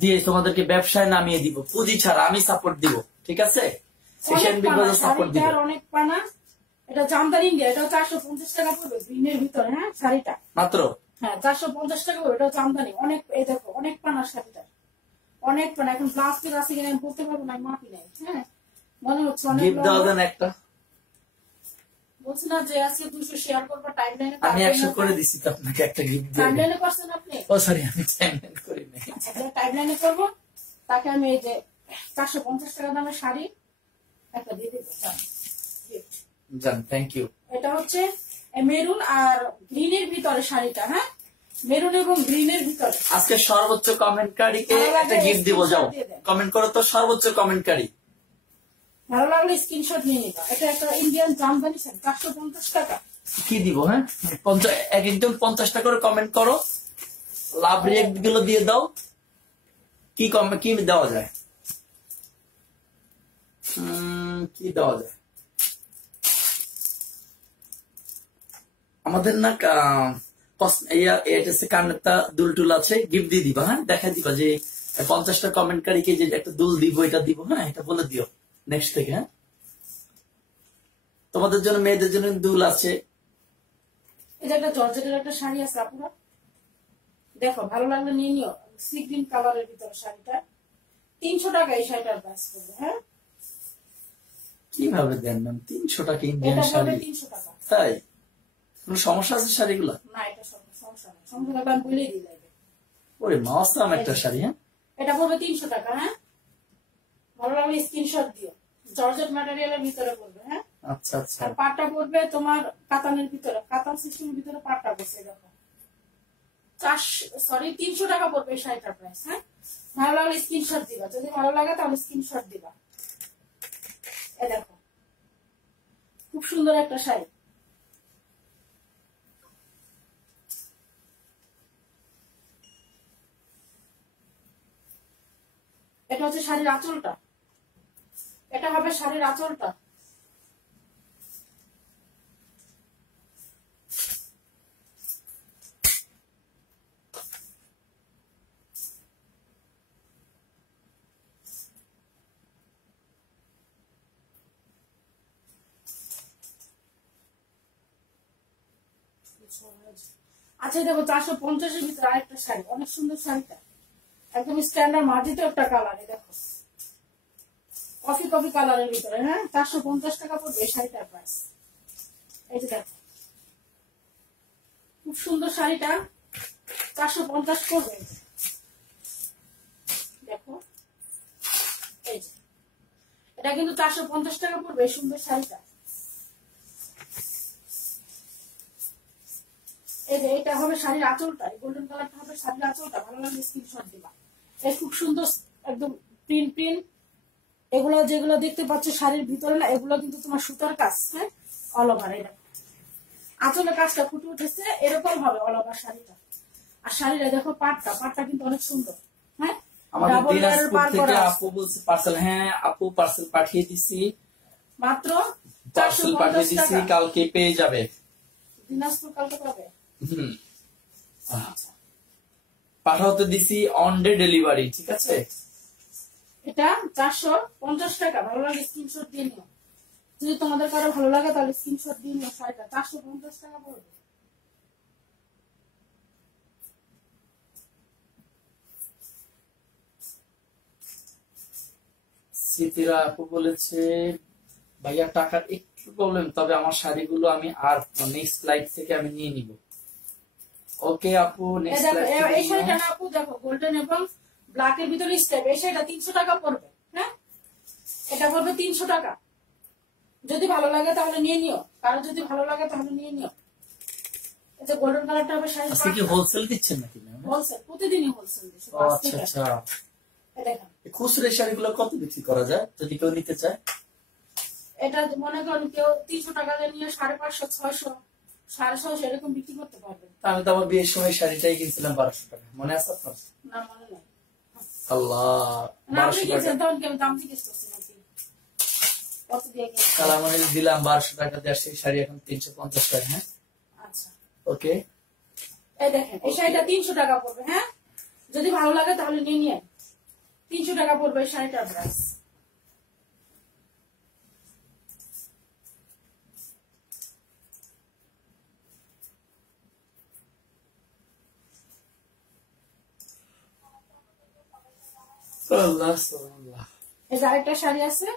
দিয়ে তোমাদেরকে ব্যবসায় নামিয়ে দিব, পুঁজি ছাড়া। আমি সাপোর্ট দিব, ঠিক আছে? এশিয়ান বিগ বাজার সাপোর্ট দিব। অনেক পানা। এটা জামদানি ইন্ডিয়া। এটা 450 টাকা পড়বে গ্রিনের ভিতরে। হ্যাঁ, শাড়িটা মাত্র। হ্যাঁ 450 টাকা পড়বে। এটা জামদানি। অনেক, এই দেখো অনেক পানা শাড়িটা, অনেক পানা। এখন প্লাস্টিক আছে কিনা আমি বলতে পারবো না, মাপি নাই। হ্যাঁ, মনে হচ্ছে অনেক। গিফট দেওয়া দেন একটা। বলছি না যে আজকে 200 শেয়ার করবো টাইমলাইনে। আমি 100 করে দিছি তো, আপনাকে একটা গিফট দিয়ে। টাইমলাইনে করছেন আপনি? ও সরি, আমি টাইমলাইন করি নাই। আচ্ছা, টাইমলাইনে করবো। তাকে আমি এই যে 450 টাকা দামের শাড়ি একটা দিয়ে দেবো। জান, থ্যাংক ইউ। এটা হচ্ছে মেরুন আর গ্রিনের ভিতরে শাড়িটা। হ্যাঁ, মেরুন এবং গ্রিনের ভিতরে। আজকে সর্বোচ্চ কমেন্টকারীকে একটা গিফট দিব। যাও কমেন্ট করো তো, সর্বোচ্চ কমেন্টকারী। ভালো লাগলে স্ক্রিনশট নিয়ে নিবা। এটা একটা ইন্ডিয়ান জামদানি শাড়ি, 450 টাকা। কি দিব? হ্যাঁ, এক একজন 50 টাকা করে কমেন্ট করো, লাভ রিয়েক্ট গুলো দিয়ে দাও। কি কি দেওয়া যায়? কি দেওয়া যায়? আমাদের না কানেরটা দুল টুল আছে, গিফট দিয়ে দিবা। হ্যাঁ, দেখা দিবা যে 50টা কমেন্টকারীকে যে একটা দুল দিব, এটা দিব। হ্যাঁ, এটা বলে দিও নেক্সট থেকে। হ্যাঁ, তোমাদের জন্য, মেয়েদের জন্য দুল আছে। এটা একটা জর্জেটের একটা শাড়ি আছে আপনারা দেখো, ভালো লাগলে নিয়ে নিও। সি গ্রিন কালারের ভিতরে শাড়িটা 300 টাকা এই শাড়িটার প্রাইস করবে। হ্যাঁ, কিভাবে দেন ম্যাম 300 টাকা ইন্ডিয়ান এটা শাড়ি? পড়বে 300 টাকা। তাই কোন সমস্যা আছে শাড়িগুলা? না, এটা সমস্যা নেই। সমস্যা আমি বলেই দিই যাবে। ওরে মাওসাম একটা শাড়ি। হ্যাঁ, এটা পড়বে 300 টাকা। হ্যাঁ, ভালো লাগলে স্ক্রিনশট দিও। জর্জেট ম্যাটেরিয়ালের ভিতরে পড়বে। হ্যাঁ, আচ্ছা আচ্ছা। আর পাটটা পড়বে তোমার কাতানের ভিতরে, কাতান সিস্টেমের ভিতরে পাটটা বসে। দেখো 300 টাকা পড়বে এই শাড়িটার প্রাইস। হ্যাঁ, ভালো লাগলে স্ক্রিনশট দিবা। যদি ভালো লাগে তাহলে স্ক্রিনশট দিবা। এ দেখো খুব সুন্দর একটা শাড়ি। এটা হচ্ছে শাড়ির আঁচলটা, এটা হবে শাড়ির আঁচলটা। আচ্ছা দেখো 450-এর ভিতরে আরেকটা শাড়ি, অনেক সুন্দর শাড়িটা, একদম স্ট্যান্ডার্ড মার্জিত একটা কালার। দেখো কফি কফি কালারের ভিতরে, হ্যাঁ 450 টাকা পড়বে এই শাড়িটার প্রাইস। এই যে দেখো খুব সুন্দর শাড়িটা 450 পড়বে। দেখো এই যে এটা কিন্তু 450 টাকা পড়বে এই সুন্দর শাড়িটা। এই যে এটা হবে শাড়ির আঁচলটা, গোল্ডেন কালারটা হবে শাড়ির আঁচলটা। ভালো লাগলে স্ক্রিনশট দিবা। এই খুব সুন্দর একদম প্রিন্ট প্রিন্ট, এগুলো যেগুলো দেখতে পাচ্ছ শাড়ির ভিতরে না, এগুলো কিন্তু তোমার সুতার কাজ, হ্যাঁ অল ওভার। এটা আঁচলের কাজটা ফুটে উঠেছে এরকম হবে অল ওভার শাড়িটা। আর শাড়িটা দেখো পাটটা, পাটটা কিন্তু অনেক সুন্দর। হ্যাঁ আমাদের দিনাজপুর থেকে আপু বলছে পার্সেল, হ্যাঁ আপু পার্সেল পাঠিয়ে দিছি, মাত্র পার্সেল পাঠিয়ে 450 দিছি, টাকা। কালকে পেয়ে যাবে। দিনাজপুর কালকে পাবে। পাঠাতে দিছি অন ডে ডেলিভারি, ঠিক আছে। এটা 450 টাকা। ভালো লাগে স্ক্রিনশট দিয়ে নিও, যদি তোমাদের কারো ভালো লাগে তাহলে স্ক্রিনশট দিয়ে নিও। শাড়িটা 450 টাকা পড়বে। স্মৃতিরা আপু বলেছে ভাইয়া টাকার একটু প্রবলেম, তবে আমার শাড়িগুলো আমি আর নেক্সট লাইভ থেকে আমি নিয়ে নিব। ওকে আপু নেক্সট লাইভ এই শাড়িটা না আপু দেখো গোল্ডেন এবং ব্ল্যাক এর ভিতরে স্টেপ, এই শাড়িটা 300 টাকা পড়বে। হ্যাঁ এটা পড়বে 300 টাকা। যদি ভালো লাগে তাহলে নিয়ে নিও, কারো যদি ভালো লাগে তাহলে নিয়ে নিও। এই যে গোল্ডেন কালারটা হবে শাড়ি। আজকে কি হোলসেল দিচ্ছেন নাকি ম্যাম? হোলসেল, প্রতিদিনই হোলসেল দিচ্ছি। আচ্ছা আচ্ছা। দেখেন খুচরা শাড়িগুলো কত বিক্রি করা যায় যদি কেউ নিতে চায়? এটা মনে করেন কেউ 300 টাকা দিয়ে নিয়ে 550, 600, 650 এরকম বিক্রি করতে পারবে। আমি তো আমার বিয়ের সময় শাড়িটাই কিনছিলাম 1200 টাকা, মনে আছে আপনার? না মনে নাই। আল্লাহ, না আপনি 1200 টাকা। গেছেন তখন কি আমি দাম জিজ্ঞেস করছি নাকি? কত দিয়ে গেছেন? কালামানি দিলাম 1200 টাকা দিয়ে, সেই শাড়ি এখন 350 টাকা। হ্যাঁ আচ্ছা ওকে। এই দেখেন এই শাড়িটা 300 টাকা পড়বে। হ্যাঁ যদি ভালো লাগে তাহলে নিয়ে নিয়ে 300 টাকা পড়বে এই শাড়িটার প্রাইস। আল্লাহ সুবহানাল্লাহ। এই যে আরেকটা শাড়ি আছে,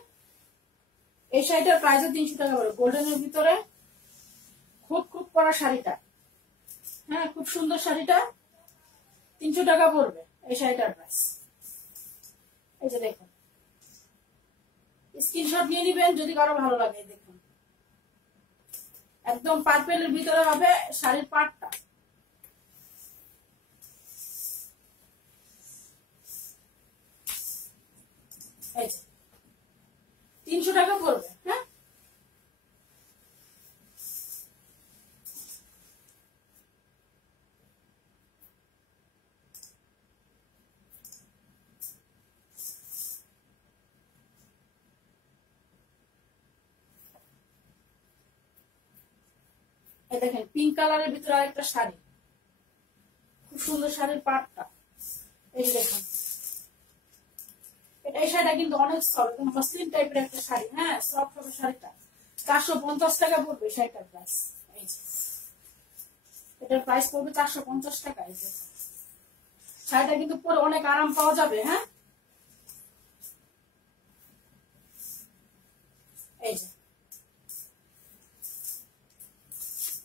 এই শাড়িটার প্রাইস 300 টাকা পড়বে। গোল্ডেনের ভিতরে খুব খুব পরা শাড়িটা, হ্যাঁ খুব সুন্দর শাড়িটা 300 টাকা পড়বে এই শাড়িটার প্রাইস। এই যে দেখুন স্ক্রিনশট নিয়ে নিবেন যদি কারো ভালো লাগে। দেখুন একদম পার্পেলের ভিতরে হবে শাড়ির পাটটা। এই যে 300 টাকা পড়বে। হ্যাঁ এই দেখেন পিঙ্ক কালারের ভিতরে আরেকটা শাড়ি, খুব সুন্দর শাড়ির পাটটা। এই যে দেখুন এই শাড়িটা কিন্তু অনেক সফট, মসলিন টাইপের একটা শাড়ি। হ্যাঁ সফট হবে শাড়িটা। 450 টাকা পড়বে শাড়িটার প্রাইস। এই যে এটার প্রাইস পড়বে 450 টাকা। এই যে শাড়িটা কিন্তু পরে অনেক আরাম পাওয়া যাবে। হ্যাঁ এই যে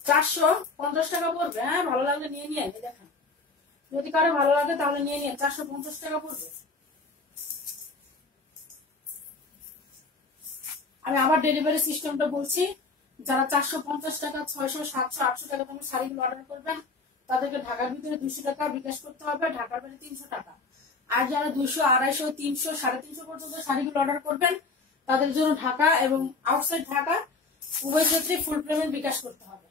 450 টাকা পড়বে। হ্যাঁ ভালো লাগলে নিয়ে নিয়ে দেখেন, যদি কারো ভালো লাগে তাহলে নিয়ে নিয়ে 450 টাকা পড়বে। আমি আবার ডেলিভারি সিস্টেমটা বলছি, যারা 450 টাকা, 600, 700, 800 টাকা তুমি শাড়িগুলো অর্ডার করবেন তাদেরকে ঢাকার ভিতরে 200 টাকা বিকাশ করতে হবে, ঢাকার বাইরে 300 টাকা। আর যারা 200, 250, 300, 350 পর্যন্ত শাড়িগুলো অর্ডার করবেন তাদের জন্য ঢাকা এবং আউটসাইড ঢাকা উভয় ক্ষেত্রে ফুল পেমেন্ট বিকাশ করতে হবে।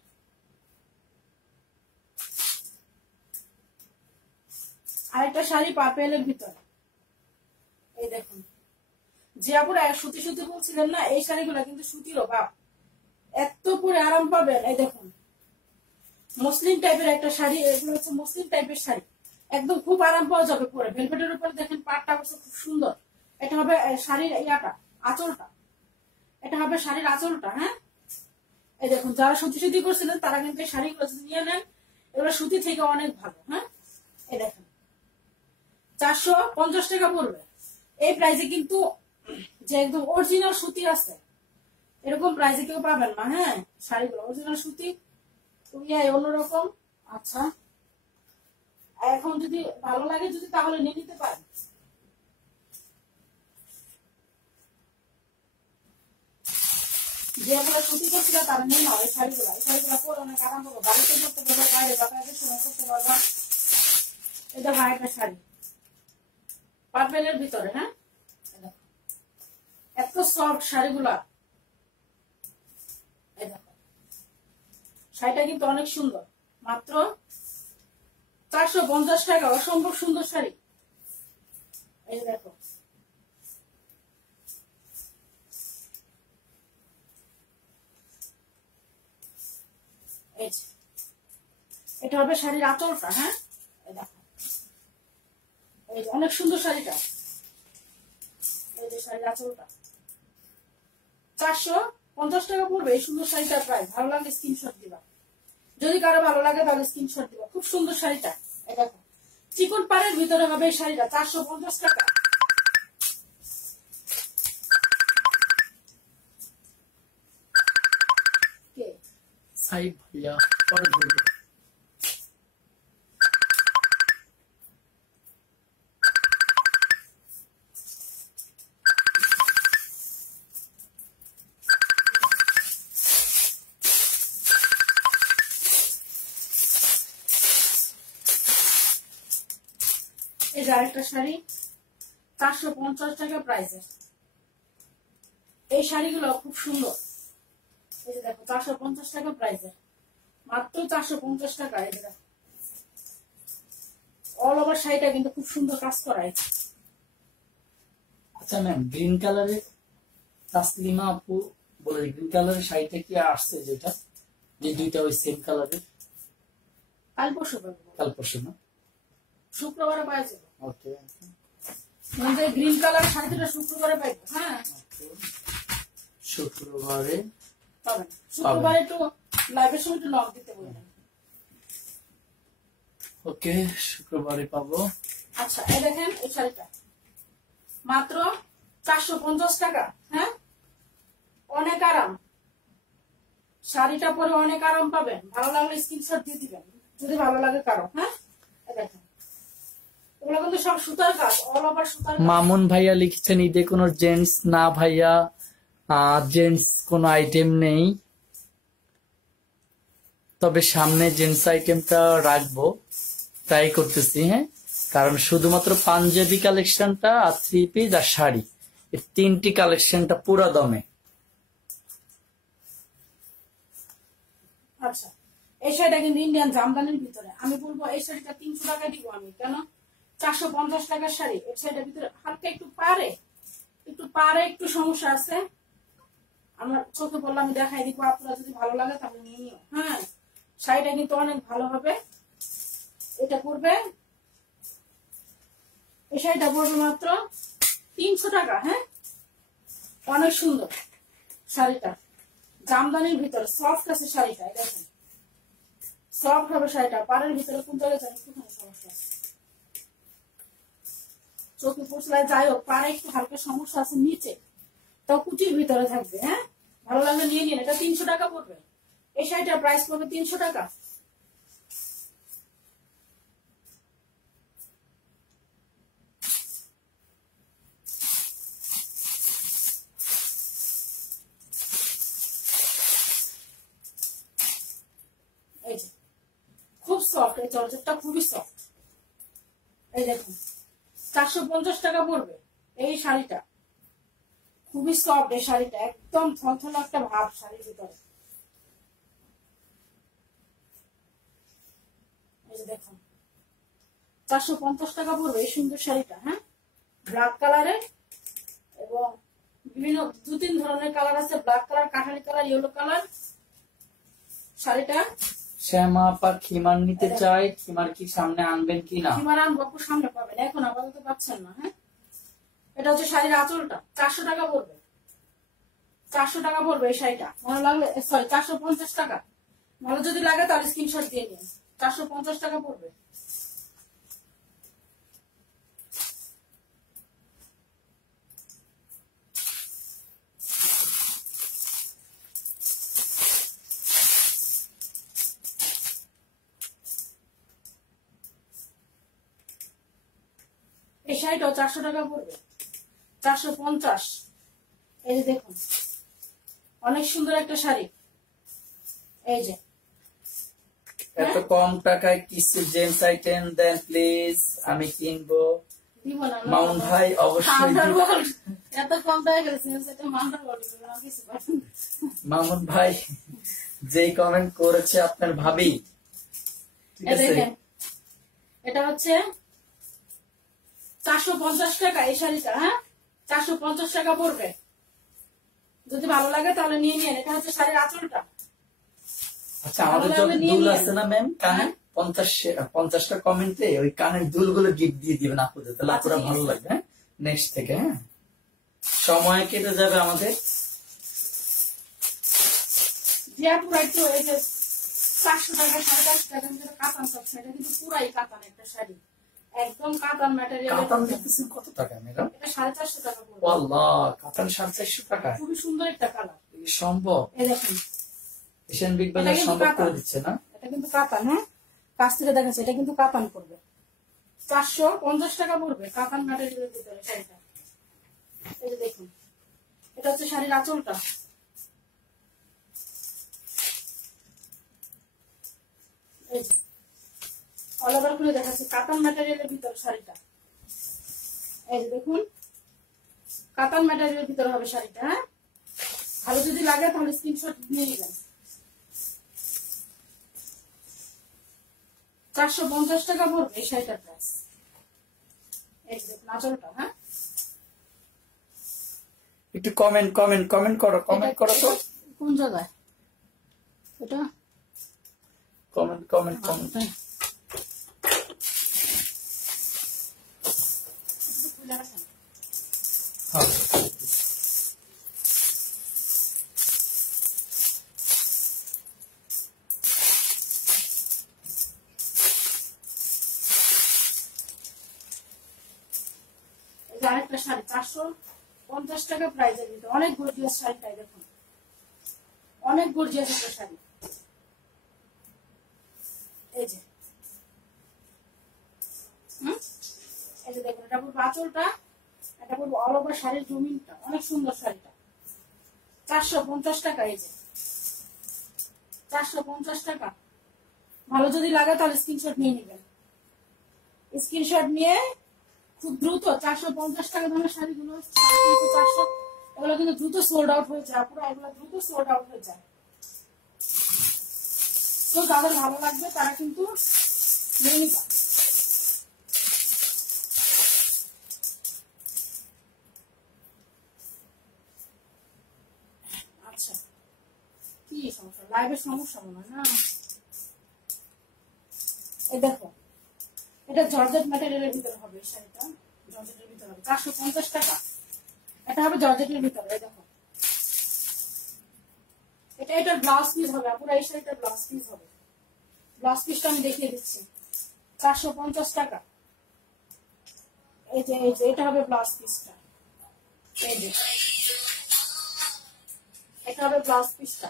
আরেকটা শাড়ি পার্পেলের ভিতরে, এই দেখুন, যে আপুরা সুতি সুতি বলছিলেন না, এই শাড়িগুলো কিন্তু সুতিরও বাপ, এত পরে আরাম পাবেন। এই দেখুন মুসলিম টাইপের একটা শাড়ি, এগুলো হচ্ছে মুসলিম টাইপের শাড়ি, একদম খুব আরাম পাওয়া যাবে পরে। ভেলভেটের উপরে দেখেন পাটটা অবশ্য খুব সুন্দর। এটা হবে শাড়ির ইয়াটা, আঁচলটা, এটা হবে শাড়ির আঁচলটা। হ্যাঁ, এই দেখুন যারা সুতি সুতি করছিলেন তারা কিন্তু এই শাড়িগুলো যদি নিয়ে নেন, এগুলো সুতি থেকে অনেক ভালো। হ্যাঁ, এই দেখেন 450 টাকা পড়বে। এই প্রাইসে কিন্তু যে একদম অরিজিনাল সুতি আছে এরকম প্রাইসে কেউ পাবেন না। হ্যাঁ, শাড়িগুলো অরিজিনাল সুতি, অন্যরকম। আচ্ছা, এখন যদি ভালো লাগে যদি তাহলে নিয়ে নিতে পারেন। যে আমরা সুতি করছিল তারা নিয়ে নাও এই শাড়িগুলো। এই শাড়িগুলো পরে অনেক আরাম পাবো, বাড়িতে করতে পারবো, বাইরে যাতায়াতের সময় করতে পারবো। এটা ভাইয়ের শাড়ি পার্পেলের ভিতরে। হ্যাঁ, এত সফট শাড়িগুলা, এই দেখো শাড়িটা কিন্তু অনেক সুন্দর, মাত্র 450 টাকা, অসম্ভব সুন্দর শাড়ি। এই দেখো এটা হবে শাড়ির আঁচলটা। হ্যাঁ, এই দেখো এই অনেক সুন্দর শাড়িটা, এই যে শাড়ির আঁচলটা 450 টাকা পড়বে। এই সুন্দর শাড়িটার প্রাইস, ভালো লাগলে স্ক্রিনশট দিবা, যদি কারো ভালো লাগে তাহলে স্ক্রিনশট দিবা। খুব সুন্দর শাড়িটা, এই দেখো চিকন পাড়ের ভিতরে হবে এই শাড়িটা, 450 টাকা। সাইড ভাইয়া পরে বলবো। এই যে আরেকটা শাড়ি 450 টাকা প্রাইসে। এই শাড়িগুলো খুব সুন্দর, এই যে দেখো 450 টাকা প্রাইসে, মাত্র 450 টাকা। এই যে দেখো অল ওভার শাড়িটা কিন্তু খুব সুন্দর কাজ করা। আচ্ছা ম্যাম, গ্রিন কালারের তাসলিমা আপু বলে গ্রিন কালারের শাড়িটা কি আসছে, যেটা যে দুইটা ওই সেম কালারের? কাল পরশু পাবো, কাল পরশু না, শুক্রবারে পাওয়া যাবে। ওকে, মানে গ্রিন কালার শাড়ি দুটো শুক্রবারে পাইবো। হ্যাঁ, শুক্রবারে পাবেন। শুক্রবারে একটু লাইভের সময় একটু নক দিতে বলবেন। ওকে, শুক্রবারে পাবো। আচ্ছা, এই দেখেন এই শাড়িটা মাত্র 450 টাকা। হ্যাঁ, অনেক আরাম শাড়িটা পরে, অনেক আরাম পাবেন। ভালো লাগলে স্ক্রিনশট দিয়ে দিবেন যদি ভালো লাগে কারো। হ্যাঁ, দেখেন এগুলো কিন্তু সব সুতার কাজ, অল ওভার সুতার কাজ। মামুন ভাইয়া লিখছেন ঈদে কোনো জেন্টস না ভাইয়া, জেন্টস কোনো আইটেম নেই, তবে সামনে জেন্টস আইটেমটা রাখবো, ট্রাই করতেছি। হ্যাঁ, কারণ শুধুমাত্র পাঞ্জাবি কালেকশনটা আর 3 পিস আর শাড়ি, এই 3টি কালেকশনটা পুরো দমে। আচ্ছা, এই শাড়িটা কিন্তু ইন্ডিয়ান জামদানির ভিতরে। আমি বলবো এই শাড়িটা 300 টাকা দিব আমি, কেন 450 টাকার শাড়ি। এই শাড়িটার ভিতরে হালকা একটু পারে একটু সমস্যা আছে, আমার চোখে বললাম আমি দেখাই দিব, আপনারা যদি ভালো লাগে তাহলে নিয়ে নিও। হ্যাঁ, শাড়িটা কিন্তু অনেক ভালো হবে। এটা পড়বে, এই শাড়িটা পড়বে মাত্র 300 টাকা। হ্যাঁ, অনেক সুন্দর শাড়িটা, জামদানির ভিতরে সফট আছে শাড়িটা। দেখেন সফট হবে শাড়িটা, পাড়ের ভিতরে কোন জায়গায় জানি একটুখানি সমস্যা আছে, চোখে পড়ছে যাই হোক, পাড়ে একটু হালকা সমস্যা আছে নিচে, তাও কুচির ভিতরে থাকবে। হ্যাঁ, ভালো লাগলে নিয়ে নিন। এটা 300 টাকা পড়বে। এই শাড়িটার প্রাইস পড়বে 300 টাকা। এই যে খুব সফট, এই জর্জেটটা খুবই সফট। এই দেখুন 450 টাকা পড়বে এই শাড়িটা, খুবই সফট এই শাড়িটা, একদম থলথলা একটা ভাব শাড়ির ভিতরে। এই যে দেখুন 450 টাকা পড়বে এই সুন্দর শাড়িটা। হ্যাঁ, ব্ল্যাক কালারের এবং বিভিন্ন 2-3 ধরনের কালার আছে, ব্ল্যাক কালার, কাঠালি কালার, ইয়েলো কালার। শাড়িটা শ্যামা আপা খিমার নিতে চাই, খিমার কি সামনে আনবেন কিনা? খিমার আনবো, সামনে পাবেন, এখন আপাতত পাচ্ছেন না। হ্যাঁ, এটা হচ্ছে শাড়ির আঁচলটা, 400 টাকা পড়বে। 400 টাকা পড়বে এই শাড়িটা। ভালো লাগলে, সরি 450 টাকা। ভালো যদি লাগে তাহলে স্ক্রিনশট দিয়ে নিন। 450 টাকা পড়বে। এই শাড়িটাও 400 টাকা পড়বে। 450। এই যে দেখুন অনেক সুন্দর একটা শাড়ি। এই যে এত কম টাকায় কিছু জেন্টস আইটেম দেন প্লিজ, আমি কিনবো। দিব না মামুন ভাই অবশ্যই দিবেন। এত কম টাকা গেছে সেটা মানতে বলি না কিছু। মামুন ভাই যেই কমেন্ট করেছে আপনার ভাবি, ঠিক আছে? দেখেন এটা হচ্ছে 450 টাকা এই শাড়িটা। হ্যাঁ, 450 টাকা পড়বে। যদি ভালো লাগে তাহলে নিয়ে নিন। এটা হচ্ছে শাড়ির আঁচলটা। আচ্ছা, আমাদের যত দুল আছে না ম্যাম, কানে 50টা কমেন্টে ওই কানের দুলগুলো গিফট দিয়ে দিবেন আপুদের, তাহলে আপুরা ভালো লাগবে। হ্যাঁ, নেক্সট থেকে। হ্যাঁ, সময় কেটে যাবে আমাদের। যে আপুরা একটু এই যে 400 টাকা 450 টাকা কাতান সব, এটা কিন্তু পুরাই কাতান একটা শাড়ি, একদম কাতান ম্যাটেরিয়াল। কাতান দেখতেছেন কত টাকা ম্যাডাম? এটা 450 টাকা পড়বে। আল্লাহ, কাতান 450 টাকা? খুবই সুন্দর একটা কালার। এই সম্ভব? এই দেখুন এশিয়ান বিগ বাজার সম্ভব করে দিচ্ছে না? এটা কিন্তু কাতান। হ্যাঁ, কাছ থেকে দেখাচ্ছে, এটা কিন্তু কাতান পড়বে। 450 টাকা পড়বে কাতান ম্যাটেরিয়ালের ভিতরে শাড়িটা। এই যে দেখুন এটা হচ্ছে শাড়ির আঁচলটা। এই যে অল ওভার খুলে দেখাচ্ছে কাতান ম্যাটেরিয়ালের ভিতরে শাড়িটা। এই যে দেখুন কাতান ম্যাটেরিয়ালের ভিতরে হবে শাড়িটা। হ্যাঁ, ভালো যদি লাগে তাহলে স্ক্রিনশট নিয়ে নেবেন। 450 টাকা পড়বে এই শাড়িটার প্রাইস। এই যে দেখুন আঁচলটা। হ্যাঁ, একটু কমেন্ট করো তো। কোন জায়গায় এটা? কমেন্ট। হ্যাঁ, আরেকটা শাড়ি 450 টাকা প্রাইজের ভিতরে, অনেক গর্জিয়াস শাড়িটাই দেখুন, অনেক গর্জিয়াস একটা শাড়ি। এই যে এই যে দেখুন এটা পুরো আঁচলটা, এটা পুরো অল ওভার শাড়ির জমিনটা, অনেক সুন্দর শাড়িটা। 450 টাকা। এই যে 450 টাকা। ভালো যদি লাগে তাহলে স্ক্রিনশট নিয়ে নেবেন। স্ক্রিনশট নিয়ে খুব দ্রুত 450 টাকা দামের শাড়িগুলো 400 এগুলো কিন্তু দ্রুত সোল্ড আউট হয়ে যায়, পুরো এগুলো দ্রুত সোল্ড আউট হয়ে যায়। তো যাদের ভালো লাগবে তারা কিন্তু নিয়ে নিবে। আচ্ছা, কি সমস্যা? লাইভের সমস্যা মনে হয় না? এই দেখো এটা জর্জেট ম্যাটেরিয়ালের ভিতরে হবে এই শাড়িটা, জর্জেটের ভিতরে হবে 450 টাকা। এটা হবে জর্জেটের ভিতরে। এই দেখো এটার ব্লাউজ পিস হবে, পুরো এই শাড়িটার ব্লাউজ পিস হবে। ব্লাউজ পিসটা আমি দেখিয়ে দিচ্ছি। 450 টাকা। এই যে এটা হবে ব্লাউজ পিসটা। এই যে এটা হবে ব্লাউজ পিসটা।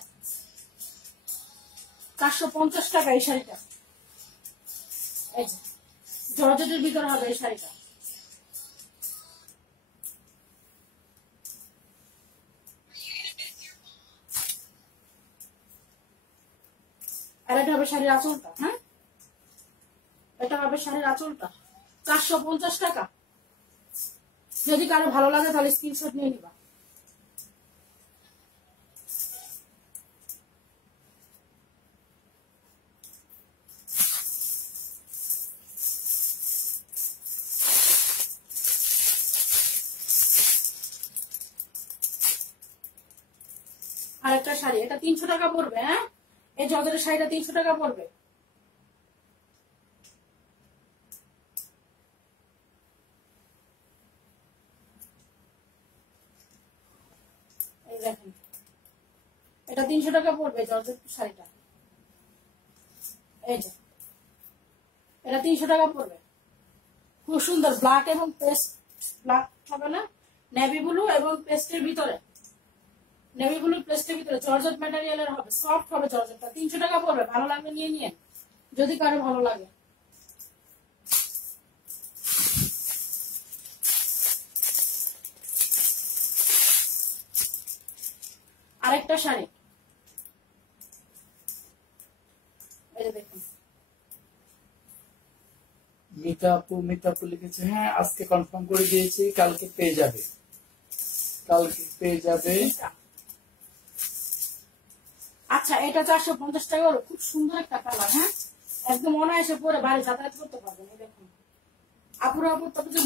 450 টাকা এই শাড়িটা। এই যে জর্জেটের ভিতরে হবে এই শাড়িটা। আর এটা হবে শাড়ির আঁচলটা। হ্যাঁ, এটা হবে শাড়ির আঁচলটা। 450 টাকা। যদি কারো ভালো লাগে তাহলে স্ক্রিনশট নিয়ে নিবা। আরেকটা শাড়ি, এটা 300 টাকা পড়বে। হ্যাঁ, এই জর্জেটের শাড়িটা 300 টাকা পড়বে। এই দেখেন, এটা 300 টাকা পড়বে জর্জেট শাড়িটা। এই যে এটা 300 টাকা পড়বে, খুব সুন্দর ব্ল্যাক এবং পেস্ট, ব্ল্যাক হবে না, নেভি ব্লু এবং পেস্টের ভিতরে, নেভি ব্লু পেস্টের ভিতরে জর্জেট ম্যাটেরিয়ালের হবে, সফট হবে জর্জেটটা। 300 টাকা পড়বে, ভালো লাগবে নিয়ে নিয়ে, যদি কারো ভালো লাগে। আরেকটা শাড়ি, এই যে দেখুন, মিতাপু লিখেছে হ্যাঁ আজকে কনফার্ম করে দিয়েছি, কালকে পেয়ে যাবে, কালকে পেয়ে যাবে। আচ্ছা, এটা 450 টাকা হলো, খুব সুন্দর একটা কালার। হ্যাঁ, একদম অনায়াসে পরে বাইরে যাতায়াত করতে পারবেন। এই দেখুন, আপুরা তবে যে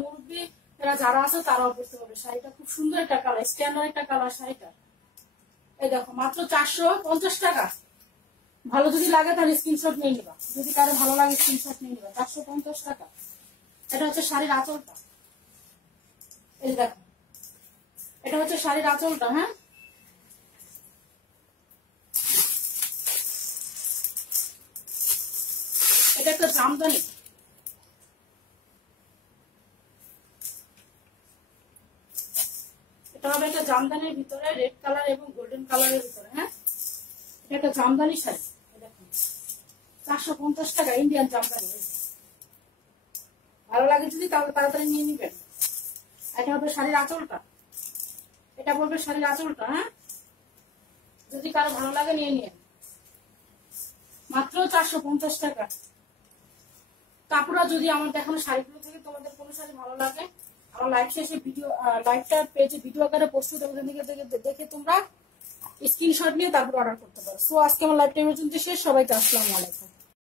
মুরব্বী এরা যারা আছে তারাও বুঝতে পারবে। শাড়িটা খুব সুন্দর একটা কালার, স্ট্যান্ডার্ড একটা কালার শাড়িটা। এই দেখো, মাত্র 450 টাকা। ভালো যদি লাগে তাহলে স্ক্রিনশট নিয়ে নিবা, যদি কারো ভালো লাগে স্ক্রিনশট নিয়ে নিবা। 450 টাকা। এটা হচ্ছে শাড়ির আঁচলটা, এই দেখো, এটা হচ্ছে শাড়ির আঁচলটা। হ্যাঁ, এটা একটা জামদানি, এটা হবে একটা জামদানির ভিতরে রেড কালার এবং গোল্ডেন কালারের ভিতরে। হ্যাঁ, এটা একটা জামদানি শাড়ি। দেখুন, 450 টাকা, ইন্ডিয়ান জামদানি। ভালো লাগে যদি তাহলে তাড়াতাড়ি নিয়ে নিবেন। এটা হবে শাড়ির আঁচলটা, এটা বলবে শাড়ির আঁচলটা। হ্যাঁ, যদি কারো ভালো লাগে নিয়ে নিয়ে, মাত্র 450 টাকা। কাপড়া যদি আমার দেখানো শাড়িগুলো থেকে তোমাদের কোনো শাড়ি ভালো লাগে, আমার লাইভ শেষে ভিডিও, লাইভটা পেজে ভিডিও আকারে পোস্ট দেখে তোমরা স্ক্রিনশট নিয়ে তারপর অর্ডার করতে পারো। সো আজকে আমার লাইভটা এই পর্যন্ত শেষ। সবাইকে আসসালামু আলাইকুম।